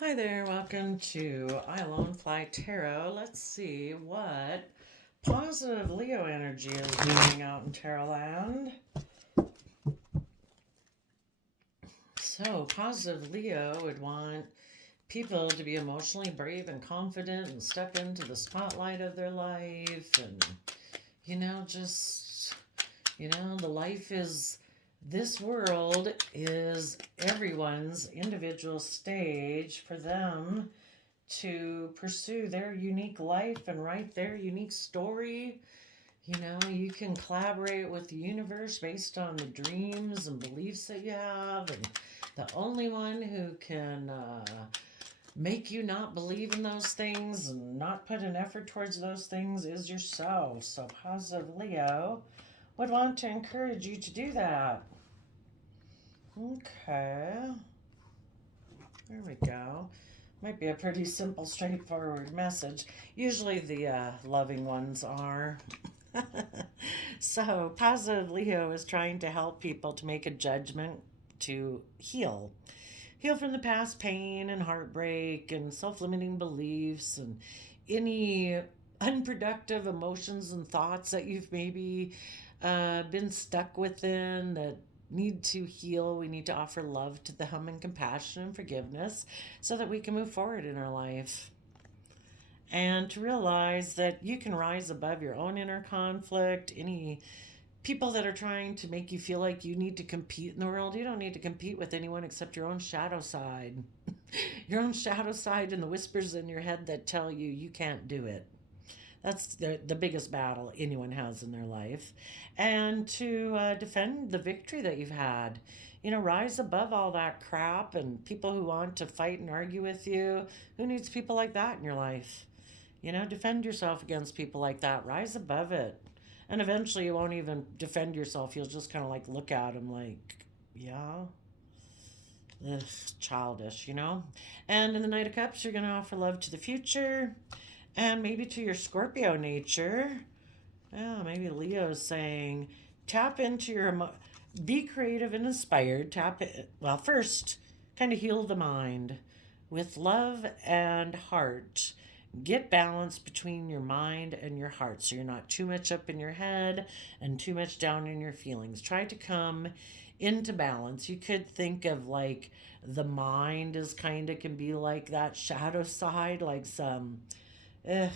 Hi there, welcome to I Alone Fly Tarot. Let's see what positive Leo energy is doing out in Tarot land. So, positive Leo would want people to be emotionally brave and confident and step into the spotlight of their life. And, the life is, this world is everyone's individual stage for them to pursue their unique life and write their unique story. You can collaborate with the universe based on the dreams and beliefs that you have, and the only one who can make you not believe in those things and not put an effort towards those things is yourself. So, positive Leo would want to encourage you to do that. Okay, there we go. Might be a pretty simple, straightforward message. Usually the loving ones are. So, positive Leo is trying to help people to make a judgment to heal. Heal from the past pain and heartbreak and self limiting beliefs and any unproductive emotions and thoughts that you've maybe been stuck within that need to heal. We need to offer love to them and compassion and forgiveness so that we can move forward in our life. And to realize that you can rise above your own inner conflict, any people that are trying to make you feel like you need to compete in the world. You don't need to compete with anyone except your own shadow side. Your own shadow side and the whispers in your head that tell you you can't do it. That's the biggest battle anyone has in their life. And to defend the victory that you've had. Rise above all that crap and people who want to fight and argue with you. Who needs people like that in your life? Defend yourself against people like that. Rise above it. And eventually you won't even defend yourself. You'll just kind of like look at them like, yeah, ugh, childish. And in the Knight of Cups, you're going to offer love to the future and maybe to your Scorpio nature. Yeah, maybe Leo's saying, tap into be creative and inspired. Well, first, kind of heal the mind with love and heart. Get balance between your mind and your heart so you're not too much up in your head and too much down in your feelings. Try to come into balance. You could think of like the mind is kind of can be like that shadow side, like some eh,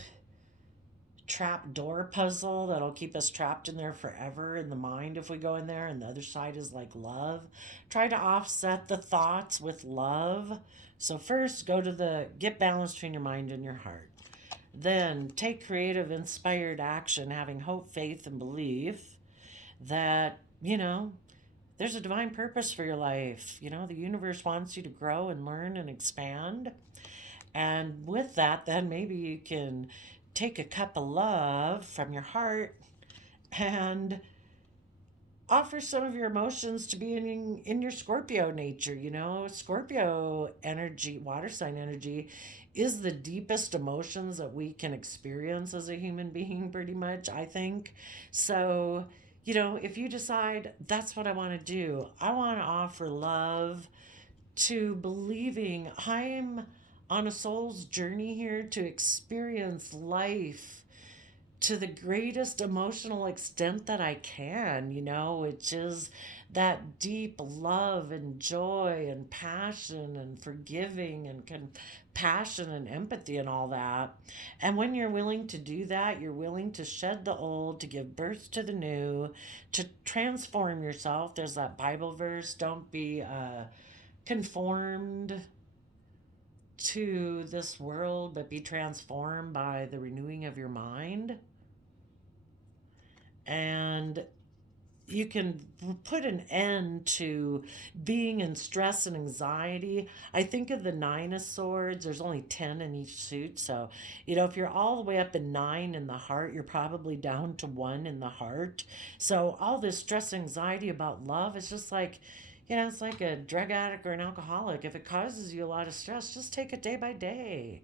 trap door puzzle that'll keep us trapped in there forever in the mind if we go in there, and the other side is like love. Try to offset the thoughts with love. So first go to the get balance between your mind and your heart. Then take creative inspired action, having hope, faith, and belief that there's a divine purpose for your life. The universe wants you to grow and learn and expand. And with that, then maybe you can take a cup of love from your heart and offer some of your emotions to be in your Scorpio nature. Scorpio energy, water sign energy, is the deepest emotions that we can experience as a human being, pretty much, I think. So, if you decide that's what I want to do, I want to offer love to believing I'm on a soul's journey here to experience life to the greatest emotional extent that I can, which is that deep love and joy and passion and forgiving and compassion and empathy and all that. And when you're willing to do that, you're willing to shed the old, to give birth to the new, to transform yourself. There's that Bible verse, don't be conformed to this world, but be transformed by the renewing of your mind. And you can put an end to being in stress and anxiety. I think of the Nine of Swords. There's only 10 in each suit. So, if you're all the way up in 9 in the heart, you're probably down to 1 in the heart. So, all this stress and anxiety about love is just like, it's like a drug addict or an alcoholic. If it causes you a lot of stress, just take it day by day.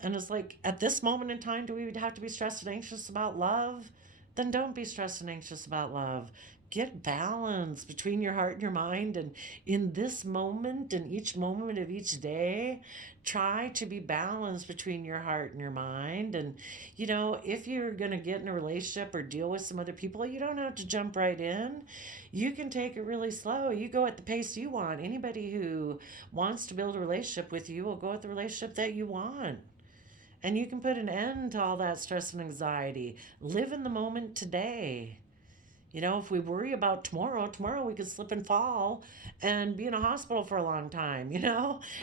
And it's like, at this moment in time, do we have to be stressed and anxious about love? Then don't be stressed and anxious about love. get balance between your heart and your mind. And in this moment and each moment of each day, try to be balanced between your heart and your mind. And, if you're going to get in a relationship or deal with some other people, you don't have to jump right in. You can take it really slow. You go at the pace you want. Anybody who wants to build a relationship with you will go at the relationship that you want. And you can put an end to all that stress and anxiety. Live in the moment today. If we worry about tomorrow we could slip and fall and be in a hospital for a long time.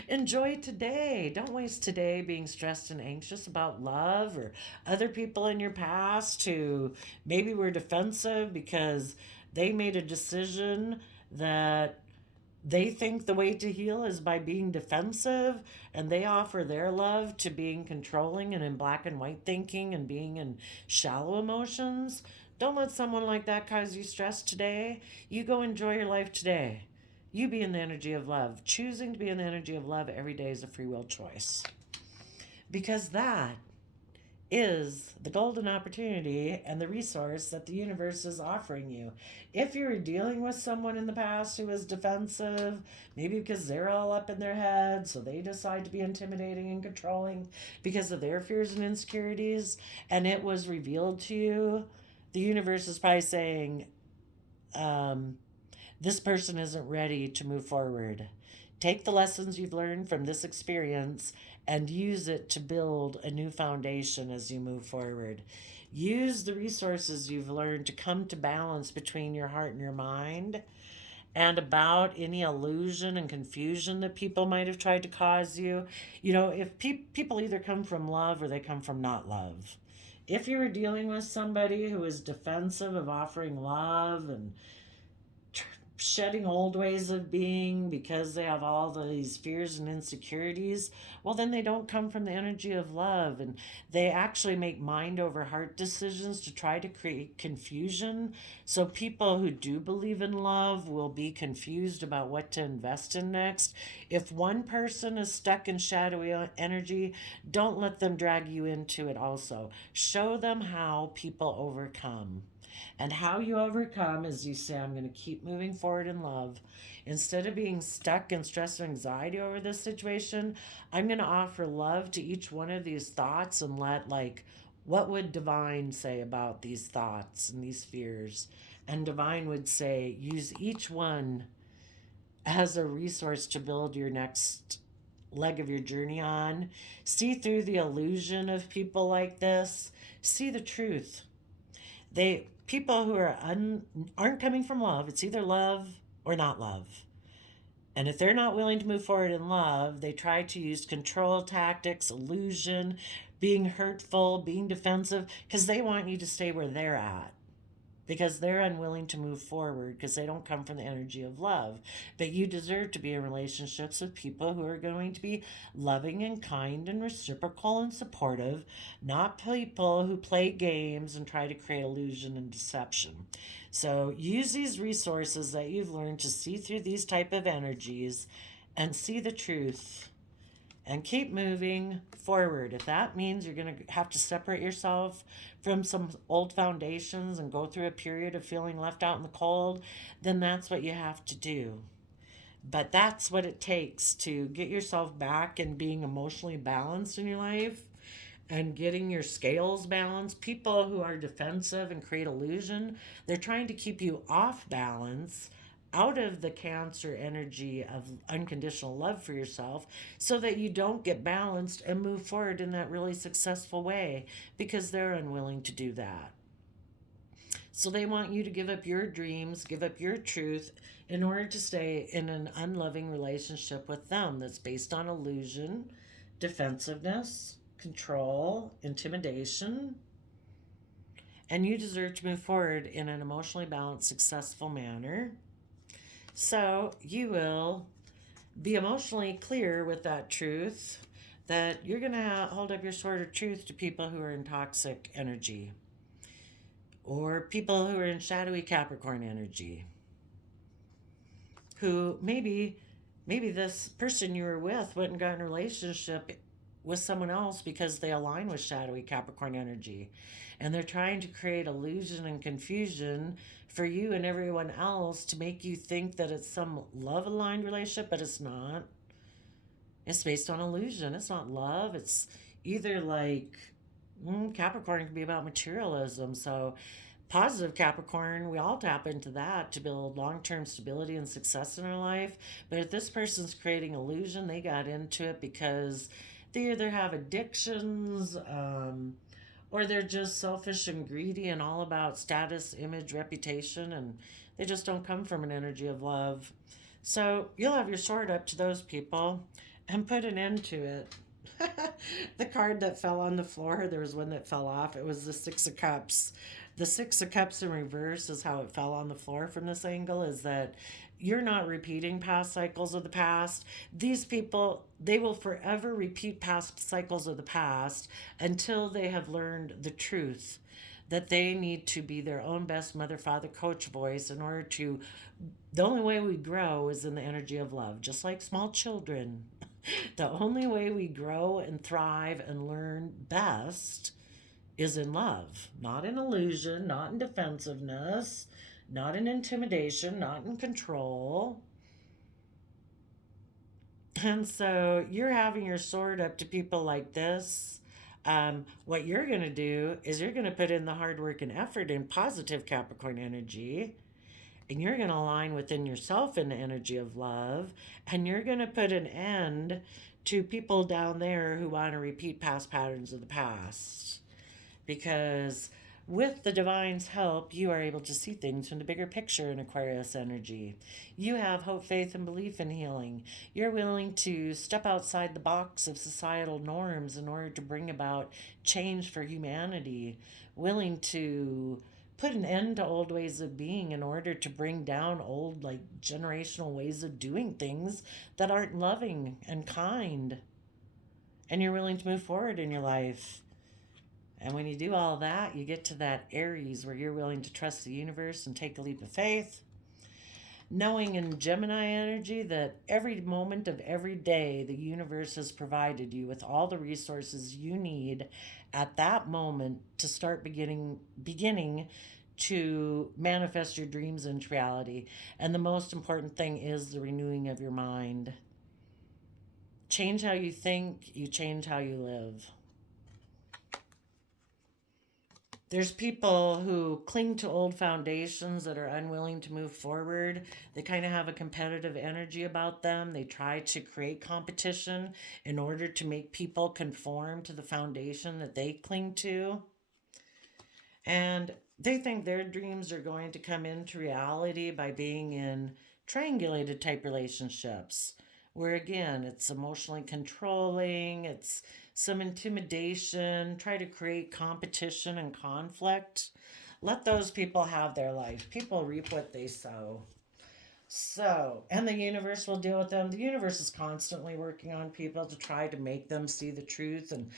Enjoy today. Don't waste today being stressed and anxious about love or other people in your past who maybe were defensive because they made a decision that they think the way to heal is by being defensive, and they offer their love to being controlling and in black and white thinking and being in shallow emotions. Don't let someone like that cause you stress today. You go enjoy your life today. You be in the energy of love. Choosing to be in the energy of love every day is a free will choice. Because that is the golden opportunity and the resource that the universe is offering you. If you're dealing with someone in the past who is defensive, maybe because they're all up in their head, so they decide to be intimidating and controlling because of their fears and insecurities, and it was revealed to you, the universe is probably saying, this person isn't ready to move forward. Take the lessons you've learned from this experience and use it to build a new foundation as you move forward. Use the resources you've learned to come to balance between your heart and your mind, and about any illusion and confusion that people might have tried to cause you. If people either come from love or they come from not love. If you were dealing with somebody who is defensive of offering love and shedding old ways of being because they have all these fears and insecurities, well, then they don't come from the energy of love, and they actually make mind over heart decisions to try to create confusion. So people who do believe in love will be confused about what to invest in next. If one person is stuck in shadowy energy, don't let them drag you into it also. Show them how people overcome. And how you overcome is you say, I'm going to keep moving forward in love. Instead of being stuck in stress and anxiety over this situation, I'm going to offer love to each one of these thoughts and what would divine say about these thoughts and these fears? And divine would say, use each one as a resource to build your next leg of your journey on. See through the illusion of people like this. See the truth. People who aren't coming from love. It's either love or not love. And if they're not willing to move forward in love, they try to use control tactics, illusion, being hurtful, being defensive, because they want you to stay where they're at. Because they're unwilling to move forward because they don't come from the energy of love. But you deserve to be in relationships with people who are going to be loving and kind and reciprocal and supportive, not people who play games and try to create illusion and deception. So use these resources that you've learned to see through these type of energies and see the truth. And keep moving forward. If that means you're going to have to separate yourself from some old foundations and go through a period of feeling left out in the cold, then that's what you have to do. But that's what it takes to get yourself back and being emotionally balanced in your life and getting your scales balanced. People who are defensive and create illusion, they're trying to keep you off balance, out of the Cancer energy of unconditional love for yourself, so that you don't get balanced and move forward in that really successful way, because they're unwilling to do that. So they want you to give up your dreams, give up your truth in order to stay in an unloving relationship with them that's based on illusion, defensiveness, control, intimidation. And you deserve to move forward in an emotionally balanced, successful manner. So you will be emotionally clear with that truth, that you're going to hold up your sword of truth to people who are in toxic energy, or people who are in shadowy Capricorn energy, who maybe this person you were with went and got in a relationship with someone else because they align with shadowy Capricorn energy. And they're trying to create illusion and confusion for you and everyone else to make you think that it's some love aligned relationship, but it's not. It's based on illusion. It's not love. It's either like Capricorn can be about materialism. So, positive Capricorn, we all tap into that to build long term stability and success in our life. But if this person's creating illusion, they got into it because they either have addictions, or they're just selfish and greedy and all about status, image, reputation, and they just don't come from an energy of love. So you'll have your sword up to those people and put an end to it. The card that fell on the floor, there was one that fell off. It was the Six of Cups. The Six of Cups in reverse is how it fell on the floor from this angle, is that you're not repeating past cycles of the past. These people, they will forever repeat past cycles of the past until they have learned the truth that they need to be their own best mother, father, coach voice in order to. The only way we grow is in the energy of love, just like small children. The only way we grow and thrive and learn best is in love, not in illusion, not in defensiveness, not in intimidation, not in control. And so you're having your sword up to people like this. What you're going to do is you're going to put in the hard work and effort in positive Capricorn energy, and you're going to align within yourself in the energy of love, and you're going to put an end to people down there who want to repeat past patterns of the past. Because with the divine's help, you are able to see things from the bigger picture in Aquarius energy. You have hope, faith, and belief in healing. You're willing to step outside the box of societal norms in order to bring about change for humanity, willing to put an end to old ways of being in order to bring down old, like generational ways of doing things that aren't loving and kind. And you're willing to move forward in your life. And when you do all that, you get to that Aries where you're willing to trust the universe and take a leap of faith, knowing in Gemini energy that every moment of every day the universe has provided you with all the resources you need at that moment to start beginning to manifest your dreams into reality. And the most important thing is the renewing of your mind. Change how you think, you change how you live. There's people who cling to old foundations that are unwilling to move forward. They kind of have a competitive energy about them. They try to create competition in order to make people conform to the foundation that they cling to. And they think their dreams are going to come into reality by being in triangulated type relationships, where again, it's emotionally controlling, it's some intimidation, try to create competition and conflict. Let those people have their life. People reap what they sow. So, and the universe will deal with them. The universe is constantly working on people to try to make them see the truth. And,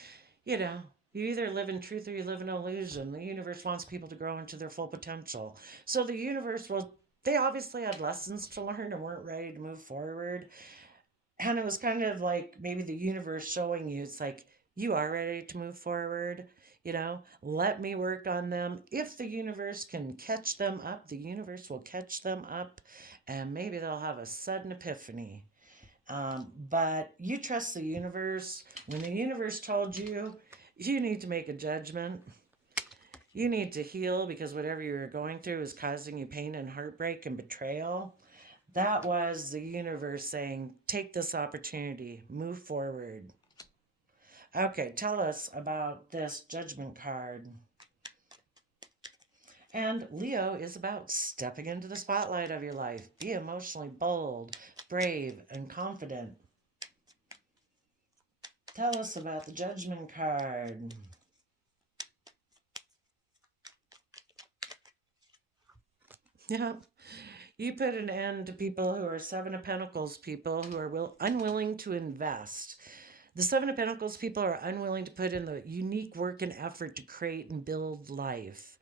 you know, you either live in truth or you live in illusion. The universe wants people to grow into their full potential. So the universe will, they obviously had lessons to learn and weren't ready to move forward. And it was kind of like maybe the universe showing you, it's like, you are ready to move forward. Let me work on them. If the universe can catch them up, the universe will catch them up, and maybe they'll have a sudden epiphany. But you trust the universe. When the universe told you, you need to make a judgment. You need to heal because whatever you're going through is causing you pain and heartbreak and betrayal. That was the universe saying, take this opportunity, move forward. Okay, tell us about this judgment card. And Leo is about stepping into the spotlight of your life. Be emotionally bold, brave, and confident. Tell us about the judgment card. Yeah. You put an end to people who are Seven of Pentacles people who are unwilling to invest. The Seven of Pentacles people are unwilling to put in the unique work and effort to create and build life.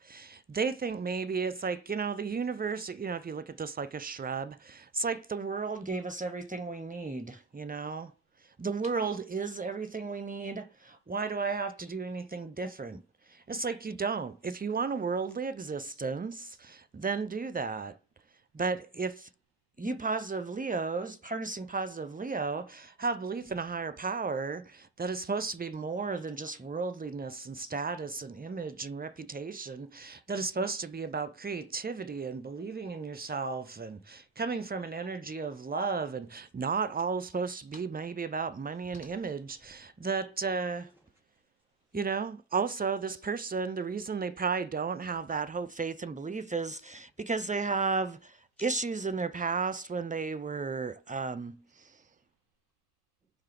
They think maybe it's like, the universe, if you look at this like a shrub, it's like the world gave us everything we need. The world is everything we need. Why do I have to do anything different? It's like you don't. If you want a worldly existence, then do that. But if you positive Leos, harnessing positive Leo, have belief in a higher power that is supposed to be more than just worldliness and status and image and reputation, that is supposed to be about creativity and believing in yourself and coming from an energy of love and not all supposed to be maybe about money and image, that also this person, the reason they probably don't have that hope, faith, and belief is because they have issues in their past when they were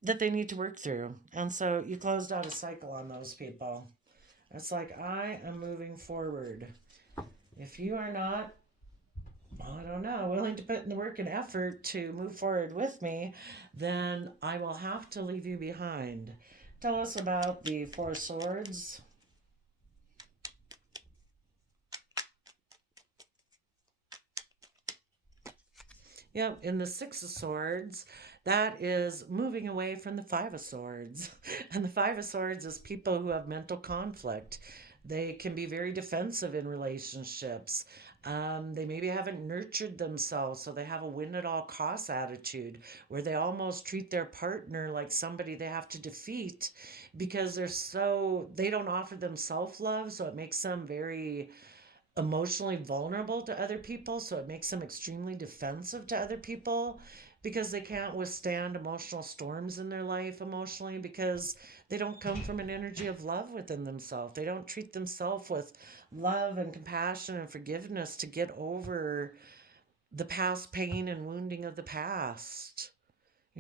that they need to work through. And so you closed out a cycle on those people. It's like, I am moving forward. If you are not, I don't know, willing to put in the work and effort to move forward with me, then I will have to leave you behind. Tell us about the Four Swords. Yep, in the Six of Swords, that is moving away from the Five of Swords. And the Five of Swords is people who have mental conflict. They can be very defensive in relationships. They maybe haven't nurtured themselves, so they have a win at all costs attitude where they almost treat their partner like somebody they have to defeat because they don't offer them self love, so it makes them very emotionally vulnerable to other people, so it makes them extremely defensive to other people because they can't withstand emotional storms in their life emotionally because they don't come from an energy of love within themselves. They don't treat themselves with love and compassion and forgiveness to get over the past pain and wounding of the past.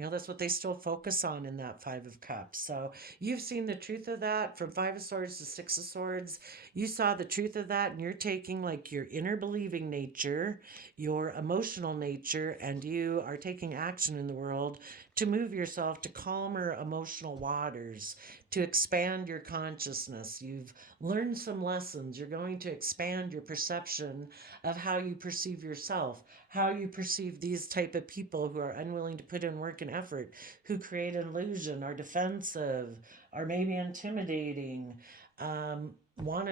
That's what they still focus on in that Five of Cups. So you've seen the truth of that from Five of Swords to Six of Swords. You saw the truth of that, and you're taking like your inner believing nature, your emotional nature, and you are taking action in the world to move yourself to calmer emotional waters, to expand your consciousness. You've learned some lessons. You're going to expand your perception of how you perceive yourself, how you perceive these type of people who are unwilling to put in work and effort, who create an illusion, are defensive, are maybe intimidating, want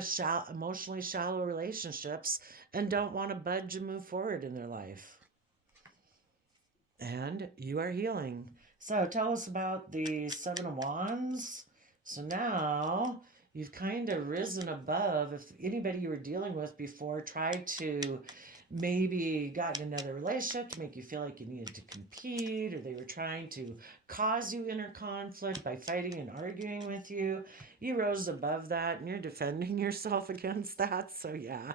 emotionally shallow relationships, and don't want to budge and move forward in their life. And you are healing. So tell us about the Seven of Wands. So now you've kind of risen above. If anybody you were dealing with before tried to maybe got in another relationship to make you feel like you needed to compete, or they were trying to cause you inner conflict by fighting and arguing with you, you rose above that and you're defending yourself against that. So yeah.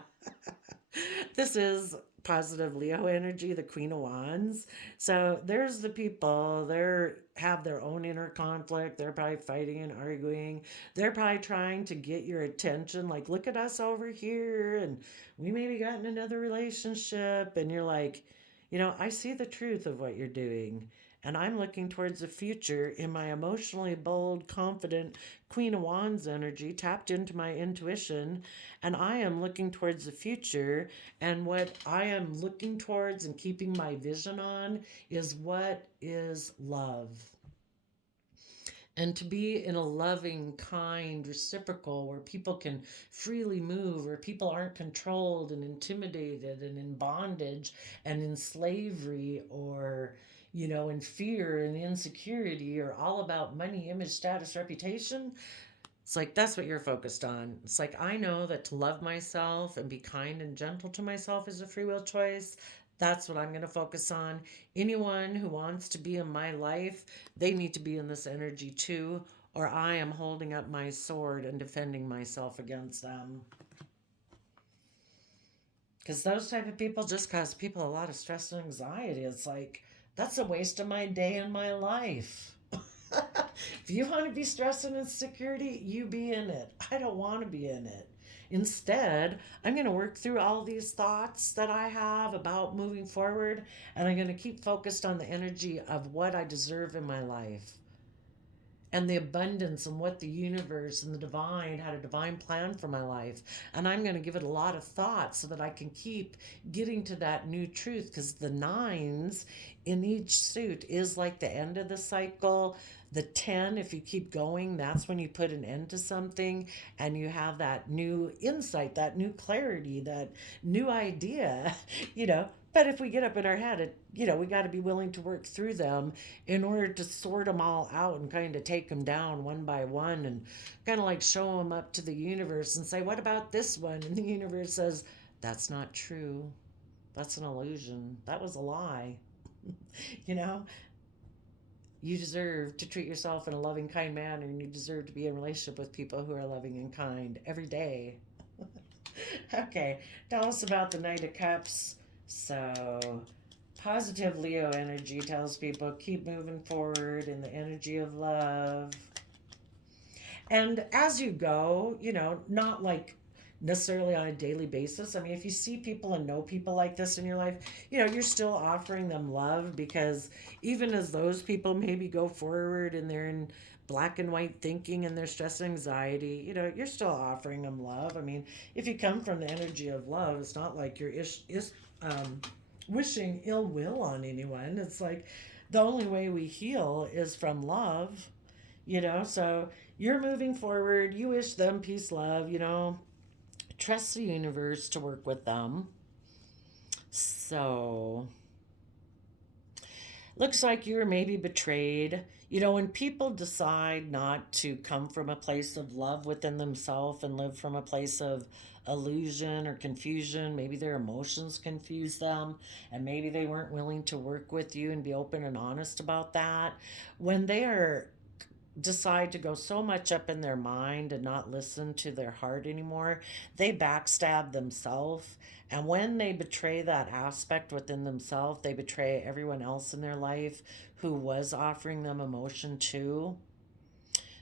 This is positive Leo energy, the Queen of Wands. So there's the people, they have their own inner conflict. They're probably fighting and arguing. They're probably trying to get your attention, like, look at us over here. And we maybe got in another relationship. And you're like, I see the truth of what you're doing. And I'm looking towards the future in my emotionally bold, confident Queen of Wands energy, tapped into my intuition. And I am looking towards the future. And what I am looking towards and keeping my vision on is what is love. And to be in a loving, kind, reciprocal, where people can freely move, where people aren't controlled and intimidated and in bondage and in slavery, or in fear and insecurity, or all about money, image, status, reputation. It's like that's what you're focused on. It's like, I know that to love myself and be kind and gentle to myself is a free will choice. That's what I'm going to focus on. Anyone who wants to be in my life, they need to be in this energy too, or I am holding up my sword and defending myself against them. Because those type of people just cause people a lot of stress and anxiety. It's like, that's a waste of my day and my life. If you want to be stressed and insecurity, you be in it. I don't want to be in it. Instead, I'm going to work through all these thoughts that I have about moving forward, and I'm going to keep focused on the energy of what I deserve in my life and the abundance and what the universe and the divine had a divine plan for my life. And I'm going to give it a lot of thought so that I can keep getting to that new truth, because the nines in each suit is like the end of the cycle. The 10, if you keep going, that's when you put an end to something and you have that new insight, that new clarity, that new idea, you know. But if we get up in our head, we got to be willing to work through them in order to sort them all out and kind of take them down one by one and kind of like show them up to the universe and say, what about this one? And the universe says, that's not true. That's an illusion. That was a lie. you know, you deserve to treat yourself in a loving, kind manner, and you deserve to be in a relationship with people who are loving and kind every day. Okay, tell us about the Knight of Cups. So, positive Leo energy tells people keep moving forward in the energy of love. And as you go, not like necessarily on a daily basis. I mean, if you see people and know people like this in your life, you're still offering them love, because even as those people maybe go forward and they're in black and white thinking and their stress and anxiety, you're still offering them love. I mean, if you come from the energy of love, it's not like you're wishing ill will on anyone. It's like the only way we heal is from love, so you're moving forward. You wish them peace, love, trust the universe to work with them. So, looks like you were maybe betrayed. When people decide not to come from a place of love within themselves and live from a place of illusion or confusion, maybe their emotions confuse them, and maybe they weren't willing to work with you and be open and honest about that. When they are decide to go so much up in their mind and not listen to their heart anymore, they backstab themselves. And when they betray that aspect within themselves, they betray everyone else in their life who was offering them emotion too.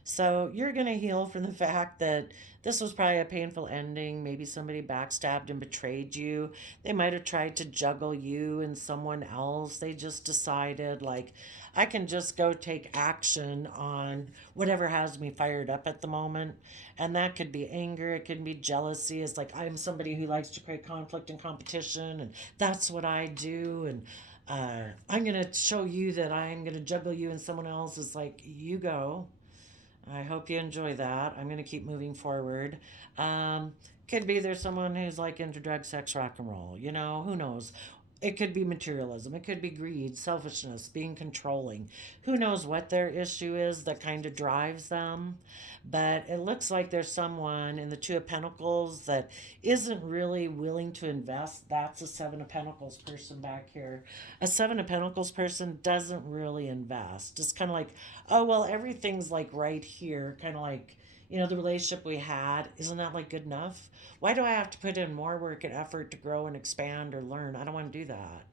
So you're going to heal from the fact that this was probably a painful ending. Maybe somebody backstabbed and betrayed you. They might have tried to juggle you and someone else. They just decided, like, I can just go take action on whatever has me fired up at the moment. And that could be anger, it could be jealousy. It's like, I'm somebody who likes to create conflict and competition, and that's what I do. And I'm going to show you that I'm going to juggle you and someone else. It's like, you go. I hope you enjoy that. I'm going to keep moving forward. Could be there's someone who's like into drug, sex, rock and roll. Who knows? It could be materialism. It could be greed, selfishness, being controlling. Who knows what their issue is that kind of drives them? But it looks like there's someone in the Two of Pentacles that isn't really willing to invest. That's a Seven of Pentacles person back here. A Seven of Pentacles person doesn't really invest. It's kind of like, oh, well, everything's like right here. Kind of like, the relationship we had, isn't that like good enough? Why do I have to put in more work and effort to grow and expand or learn? I don't want to do that.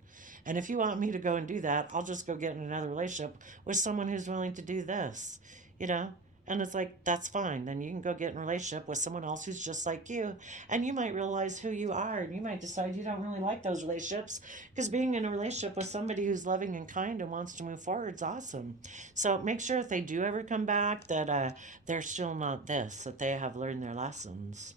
And if you want me to go and do that, I'll just go get in another relationship with someone who's willing to do this, you know? And it's like, that's fine. Then you can go get in a relationship with someone else who's just like you. And you might realize who you are. And you might decide you don't really like those relationships, because being in a relationship with somebody who's loving and kind and wants to move forward is awesome. So make sure if they do ever come back that they're still not this, that they have learned their lessons.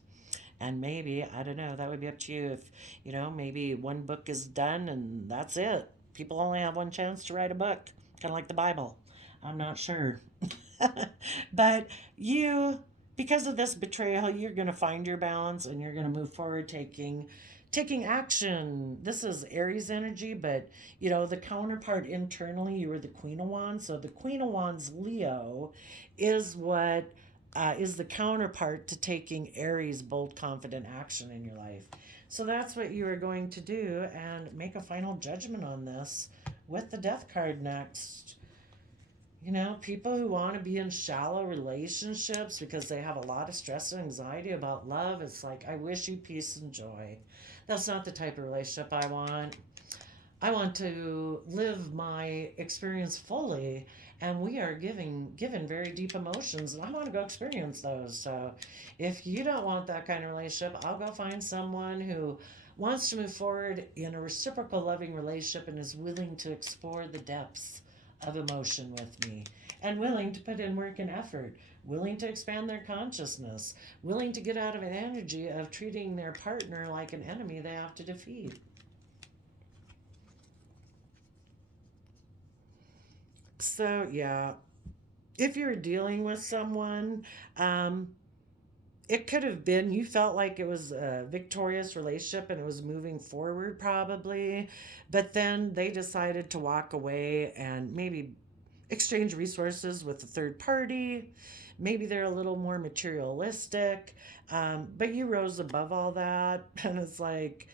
And maybe, I don't know, that would be up to you. If, maybe one book is done and that's it. People only have one chance to write a book, kind of like the Bible. I'm not sure. But because of this betrayal, you're going to find your balance and you're going to move forward taking action. This is Aries energy, but the counterpart internally, you were the Queen of Wands. So the Queen of Wands, Leo, is what is the counterpart to taking Aries bold, confident action in your life. So that's what you are going to do, and make a final judgment on this with the Death card next. People who want to be in shallow relationships because they have a lot of stress and anxiety about love, it's like, I wish you peace and joy. That's not the type of relationship I want. I want to live my experience fully, and we are given very deep emotions, and I want to go experience those. So if you don't want that kind of relationship, I'll go find someone who wants to move forward in a reciprocal loving relationship and is willing to explore the depths of emotion with me, and willing to put in work and effort, willing to expand their consciousness, willing to get out of an energy of treating their partner like an enemy they have to defeat. So, yeah, if you're dealing with someone, um, it could have been you felt like it was a victorious relationship and it was moving forward, probably, but then they decided to walk away and maybe exchange resources with a third party. Maybe they're a little more materialistic, but you rose above all that. And it's like,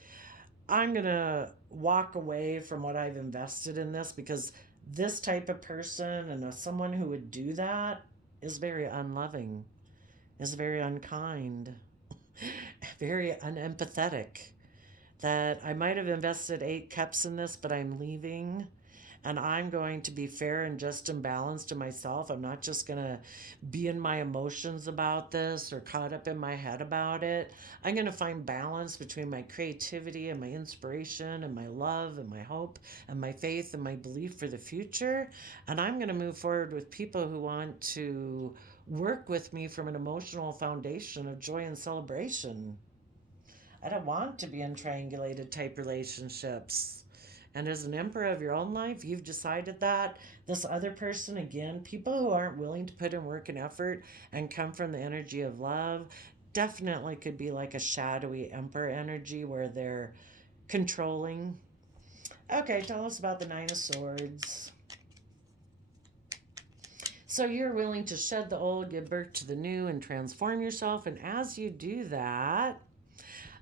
I'm going to walk away from what I've invested in this because this type of person and someone who would do that is very unloving, is very unkind, very unempathetic. That I might have invested 8 cups in this, but I'm leaving. And I'm going to be fair and just and balanced to myself. I'm not just going to be in my emotions about this or caught up in my head about it. I'm going to find balance between my creativity and my inspiration and my love and my hope and my faith and my belief for the future. And I'm going to move forward with people who want to work with me from an emotional foundation of joy and celebration. I don't want to be in triangulated type relationships. And as an emperor of your own life, you've decided that. This other person, again, people who aren't willing to put in work and effort and come from the energy of love, definitely could be like a shadowy emperor energy where they're controlling. Okay, tell us about the Nine of Swords. So you're willing to shed the old, give birth to the new, and transform yourself. And as you do that,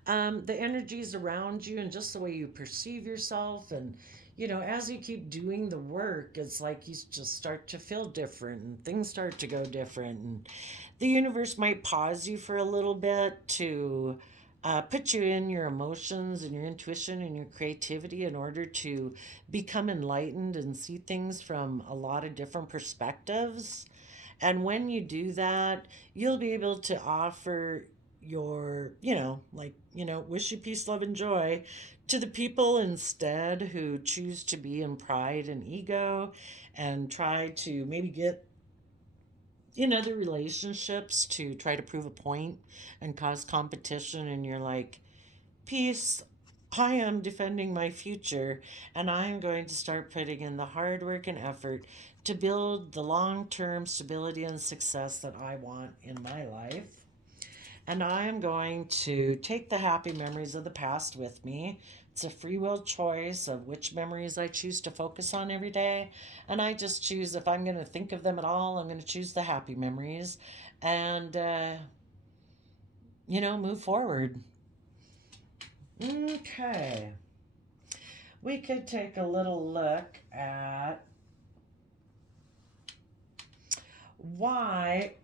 the energies around you and just the way you perceive yourself, and as you keep doing the work, it's like you just start to feel different and things start to go different, and the universe might pause you for a little bit to put you in your emotions and your intuition and your creativity in order to become enlightened and see things from a lot of different perspectives. And when you do that, you'll be able to offer your, wish you peace, love, and joy to the people instead who choose to be in pride and ego and try to maybe get in other relationships to try to prove a point and cause competition. And you're like, peace, I am defending my future, and I'm going to start putting in the hard work and effort to build the long term stability and success that I want in my life. And I am going to take the happy memories of the past with me. It's a free will choice of which memories I choose to focus on every day. And I just choose, if I'm going to think of them at all, I'm going to choose the happy memories and, move forward. Okay. We could take a little look at why,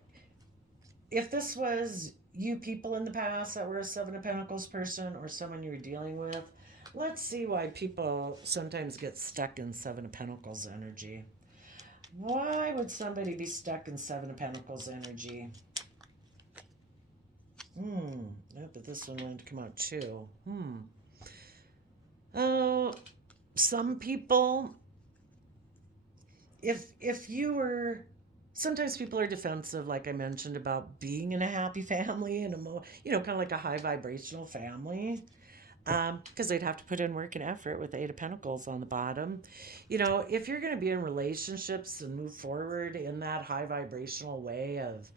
if this was you people in the past that were a Seven of Pentacles person or someone you were dealing with, let's see why people sometimes get stuck in Seven of Pentacles energy. Why would somebody be stuck in Seven of Pentacles energy? But this one wanted to come out too. Oh, some people, if you were, sometimes people are defensive, like I mentioned, about being in a happy family and kind of like a high vibrational family, because they'd have to put in work and effort with the Eight of Pentacles on the bottom. If you're going to be in relationships and move forward in that high vibrational way of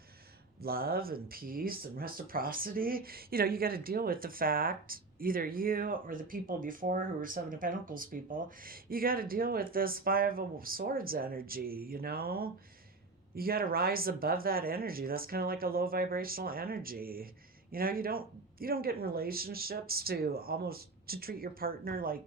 love and peace and reciprocity, you got to deal with the fact, either you or the people before who were Seven of Pentacles people, you got to deal with this Five of Swords energy. You got to rise above that energy. That's kind of like a low vibrational energy. You don't get in relationships to treat your partner like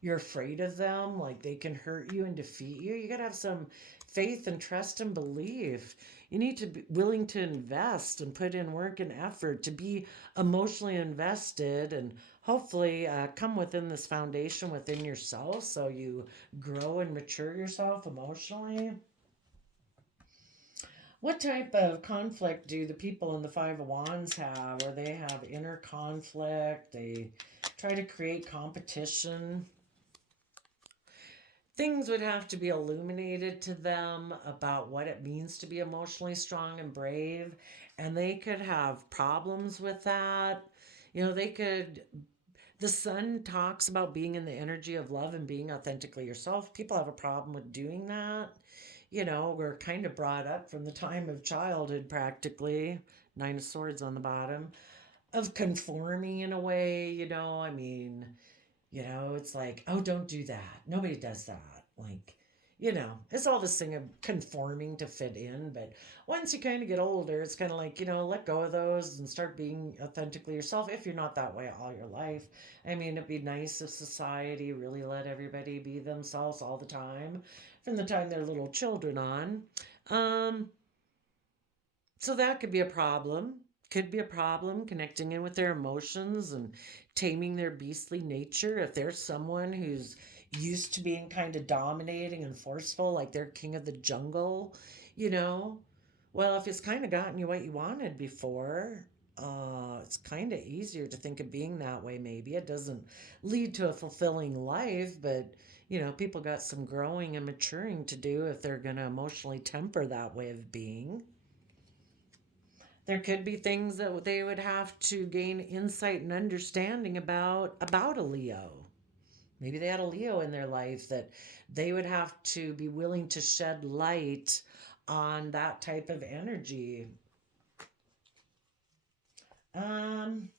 you're afraid of them, like they can hurt you and defeat you. You got to have some faith and trust and belief. You need to be willing to invest and put in work and effort to be emotionally invested, and hopefully come within this foundation within yourself so you grow and mature yourself emotionally. What type of conflict do the people in the Five of Wands have? Or they have inner conflict, they try to create competition. Things would have to be illuminated to them about what it means to be emotionally strong and brave, and they could have problems with that. The sun talks about being in the energy of love and being authentically yourself. People have a problem with doing that. we're kind of brought up from the time of childhood practically, Nine of Swords on the bottom, of conforming in a way, I mean, it's like, oh, don't do that. Nobody does that. Like, it's all this thing of conforming to fit in. But once you kind of get older, it's kind of like, let go of those and start being authentically yourself if you're not that way all your life. I mean, it'd be nice if society really let everybody be themselves all the time from the time they're little children on. Um, so that could be a problem. Could be a problem connecting in with their emotions and taming their beastly nature. If there's someone who's used to being kind of dominating and forceful, like they're king of the jungle, you know, well, if it's kind of gotten you what you wanted before, it's kind of easier to think of being that way. Maybe it doesn't lead to a fulfilling life, but people got some growing and maturing to do if they're going to emotionally temper that way of being. There could be things that they would have to gain insight and understanding about a Leo. Maybe they had a Leo in their life that they would have to be willing to shed light on that type of energy. Um,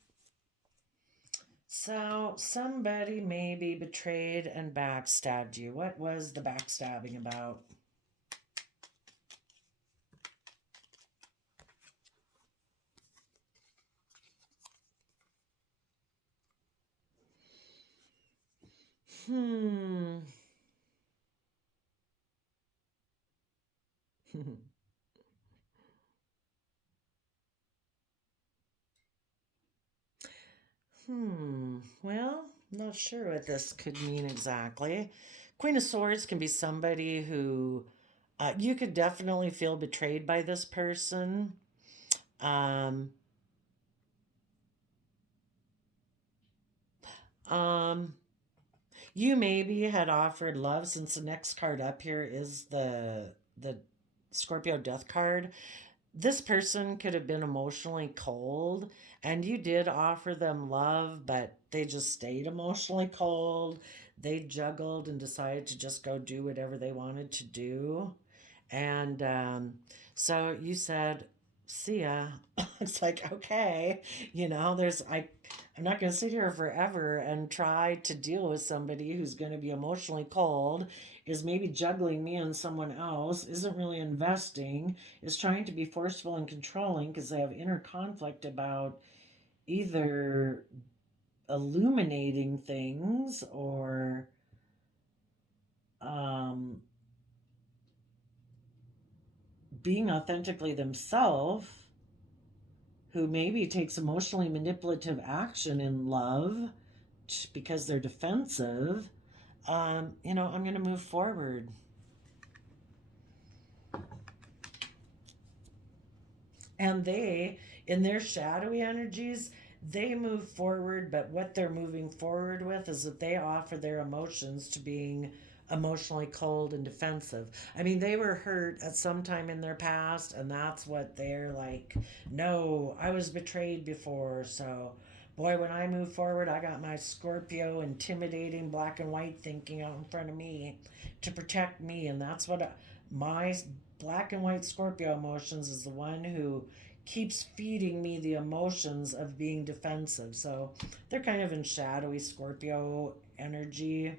so somebody maybe betrayed and backstabbed you. What was the backstabbing about? Hmm. Well, not sure what this could mean exactly. Queen of Swords can be somebody who you could definitely feel betrayed by this person. Um, um, you maybe had offered love since the next card up here is the Scorpio Death card. This person could have been emotionally cold and you did offer them love, but they just stayed emotionally cold. They juggled and decided to just go do whatever they wanted to do. And so you said, see ya. It's like, okay, I'm not going to sit here forever and try to deal with somebody who's going to be emotionally cold, is maybe juggling me and someone else, isn't really investing, is trying to be forceful and controlling because they have inner conflict about either illuminating things or um, being authentically themselves, who maybe takes emotionally manipulative action in love because they're defensive. I'm going to move forward. And they, in their shadowy energies, they move forward, but what they're moving forward with is that they offer their emotions to being emotionally cold and defensive. I mean, they were hurt at some time in their past, and that's what they're like, no, I was betrayed before, so boy, when I move forward, I got my Scorpio intimidating black and white thinking out in front of me to protect me, and that's what my black and white Scorpio emotions is the one who keeps feeding me the emotions of being defensive. So they're kind of in shadowy Scorpio energy.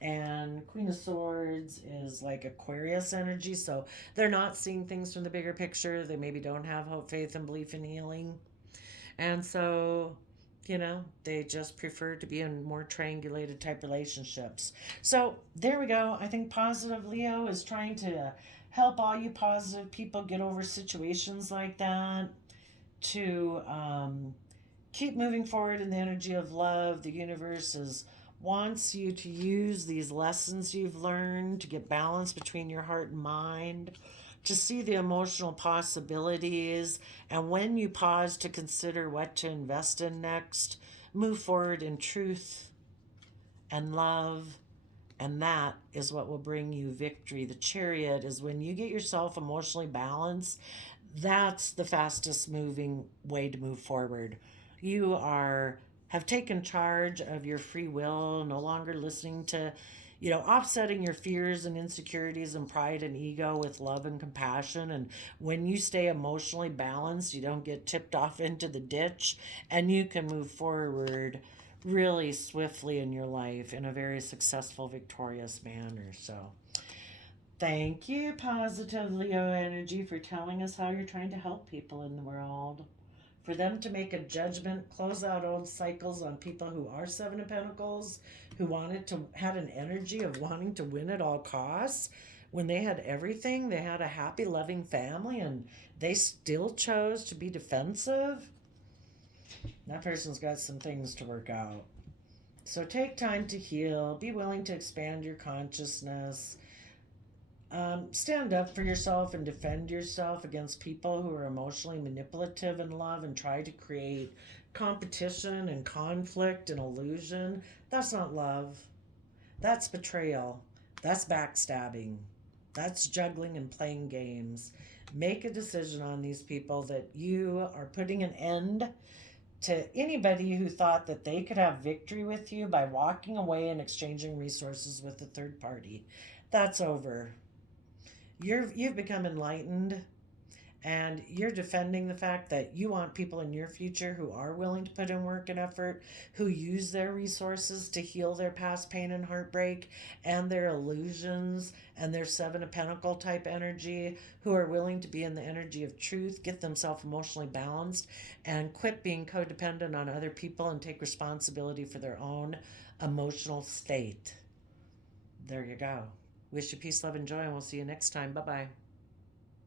And Queen of Swords is like Aquarius energy. So they're not seeing things from the bigger picture. They maybe don't have hope, faith, and belief in healing. And so, they just prefer to be in more triangulated type relationships. So there we go. I think Positive Leo is trying to help all you positive people get over situations like that, to keep moving forward in the energy of love. The universe wants you to use these lessons you've learned to get balance between your heart and mind, to see the emotional possibilities, and when you pause to consider what to invest in next, move forward in truth and love. And that is what will bring you victory. The Chariot is when you get yourself emotionally balanced, that's the fastest moving way to move forward. You have taken charge of your free will, no longer listening to, offsetting your fears and insecurities and pride and ego with love and compassion. And when you stay emotionally balanced, you don't get tipped off into the ditch, and you can move forward really swiftly in your life in a very successful, victorious manner. So, thank you, Positive Leo Energy, for telling us how you're trying to help people in the world. For them to make a judgment, close out old cycles on people who are Seven of Pentacles, who had an energy of wanting to win at all costs. When they had everything, they had a happy, loving family, and they still chose to be defensive. That person's got some things to work out. So take time to heal. Be willing to expand your consciousness. Stand up for yourself and defend yourself against people who are emotionally manipulative in love and try to create competition and conflict and illusion. That's not love. That's betrayal. That's backstabbing. That's juggling and playing games. Make a decision on these people that you are putting an end to anybody who thought that they could have victory with you by walking away and exchanging resources with a third party. That's over. You've become enlightened, and you're defending the fact that you want people in your future who are willing to put in work and effort, who use their resources to heal their past pain and heartbreak and their illusions and their Seven of Pentacle type energy, who are willing to be in the energy of truth, get themselves emotionally balanced, and quit being codependent on other people and take responsibility for their own emotional state. There you go. Wish you peace, love, and joy, and we'll see you next time. Bye-bye.